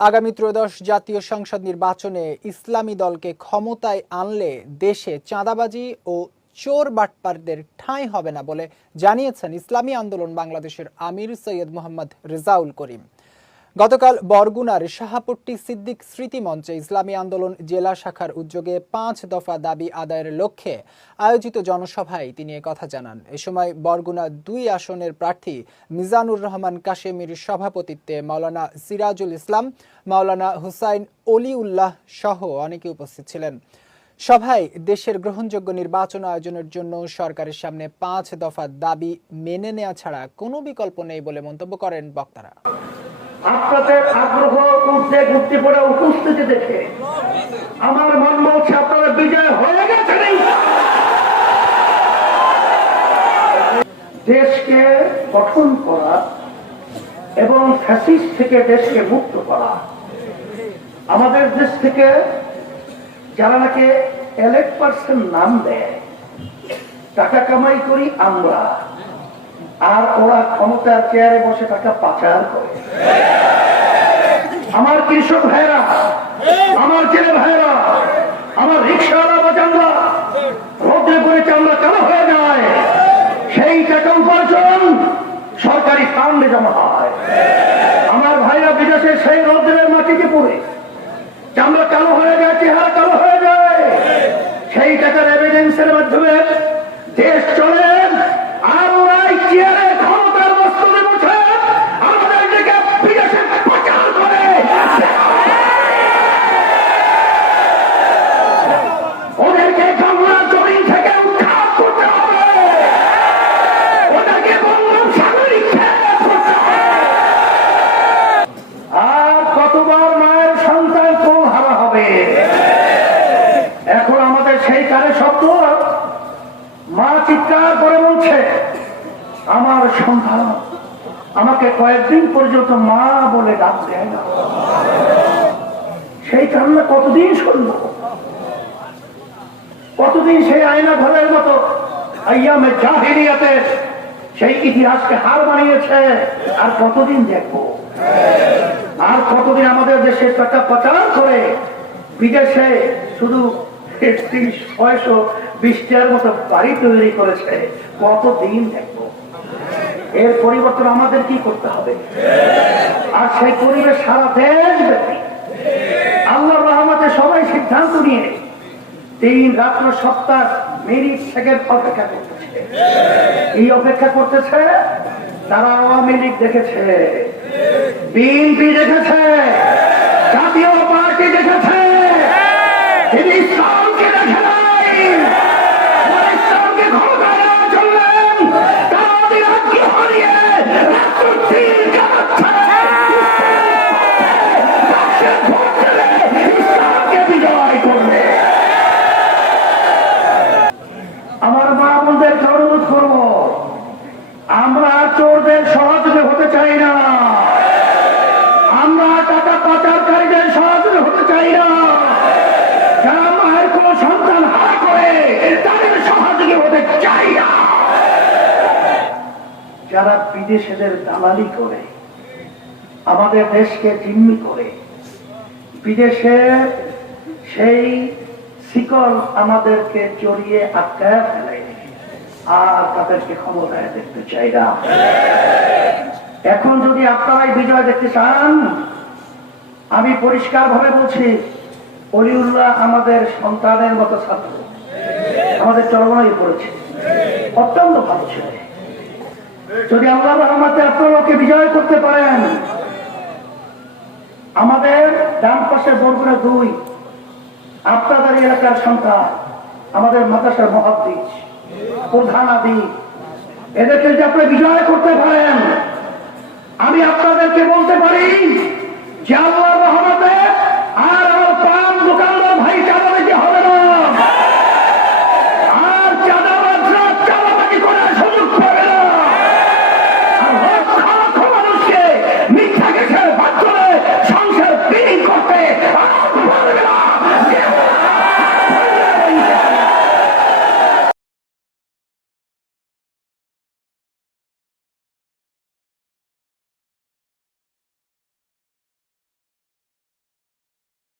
আগামী ত্রয়োদশ জাতীয় সংসদ নির্বাচনে ইসলামী দলকে ক্ষমতায় আনলে দেশে চাঁদাবাজি ও চোর বাটপারদের ঠাঁই হবে না বলে জানিয়েছেন ইসলামী আন্দোলন বাংলাদেশের আমির সৈয়দ মোহাম্মদ রেজাউল করিম। গতকাল বরগুনার শাহাপট্টি সিদ্দিক স্মৃতি মঞ্চে ইসলামী আন্দোলন জেলা শাখার উদ্যোগে পাঁচ দফা দাবি আদায়ের লক্ষ্যে আয়োজিত জনসভায় তিনি কথা জানান। এ সময় বরগুনা দুই আসনের প্রার্থী মিজানুর রহমান কাশেমির সভাপতিত্বে মাওলানা সিরাজুল ইসলাম, মাওলানা হুসাইন অলিউল্লাহ সহ অনেকে উপস্থিত ছিলেন। সভায় দেশের গ্রহণযোগ্য নির্বাচন আয়োজনের জন্য সরকারের সামনে পাঁচ দফা দাবি মেনে নেওয়া ছাড়া কোনো বিকল্প নেই বলে মন্তব্য করেন বক্তারা। আপনাদের আগ্রহ উদ্বেগ পড়ে উপস্থিতি দেখে। আমার মন বলছে আপনারা বিজয় হয়ে গেছেন দেশকে গঠন করা এবং ফ্যাসিস থেকে দেশকে মুক্ত করা। আমাদের দেশ থেকে যারা নাকি এলেক্ট পার্সন নাম দেয়, টাকা কামাই করি আমরা। আর ওরা ক্ষমতার চেয়ারে বসে টাকা পাচার করে। আমার কৃষক ভাইরা, আমার ছেলে ভাইরা, আমার রিক্সাওয়ালা বা চামড়া রোদে করে চামড়া কালো হয়ে যায়, সেই টাকা উপার্জন সরকারি ফান্ডে জমা হয়। আমার ভাইরা বিদেশে সেই রোদ্রের মাটিতে পড়ে। চামড়া কালো হয়ে যায়, চেহারা কালো হয়ে যায়। সেই টাকার এভিডেন্সের মাধ্যমে দেশ এখন আমাদের সেই কারে শব্দ মা চিৎকার করে বলছে, আমার সন্তান, আমাকে কয়েকদিন পর্যন্ত মা বলে ডাক দেয় না। সেই কারণে কতদিন শুনব কতদিন সেই আয়না ঘরের মতো সেই ইতিহাসকে হার বানিয়েছে, আর কতদিন দেখব? আর কতদিন আমাদের দেশে টাকা পাচার করে বিদেশে শুধু ছয়শো বিশটার মতো বাড়ি তৈরি করেছে। কতদিন দেখব? এর পরিবর্তন আমাদের কি করতে হবে? আর সেই পরিবেশ সারা দেশ ব্যাপী আল্লাহ রহমতে সবাই সিদ্ধান্ত নিয়ে তিন রাত্র, সপ্তাহ, মিনিট, সেকেন্ড অপেক্ষা করতেছে। এই অপেক্ষা করতেছে? তারা আওয়ামী লীগ দেখেছে। বিএনপি দেখেছে। জাতীয় পার্টি দেখেছে। ইসলামকে দেখে নাই যারা ইসলামকে ক্ষমতায় নেওয়ার জন্য তারা অধিরাজ্য হারিয়ে রাজনীতির কাছে ভোট দেবে, ইসলামকে বিজয় করবে আমার মা বোনদেরকে অনুরোধ করব আমরা চোরদের সহযোগে হতে চাই না আমরা টাকা পাচারকারীদের সহযোগে হতে চাই না যারা মায়ের কোন সন্তান হারা করে তাদের সহযোগে হতে চাই না যারা বিদেশেদের দালালি করে, আমাদের দেশকে জিম্মি করে, বিদেশে সেই শিকল আমাদেরকে জড়িয়ে আটকায় ফেলে আর তাদেরকে ক্ষমতায় দেখতে চাই না। এখন যদি আপনারাই বিজয় দেখতে চান, আমি পরিষ্কার ভাবে বলছি, অলিউল্লাহ আমাদের সন্তানের মতো ছাত্র, আমাদের চরমনাই পড়েছে, অত্যন্ত ভালো ছেলে। যদি আল্লাহ রহমাতে আপনারা বিজয় করতে পারেন, আমাদের ডান পাশে বরগুনা দুই, আপনাদের এলাকার সন্তান আমাদের মাতাসার মহাদ্দিস, প্রধান আদি, এদেরকে যদি আপনি বিজয় করতে পারেন, আমি আপনাদেরকে বলতে পারি যে আল্লাহ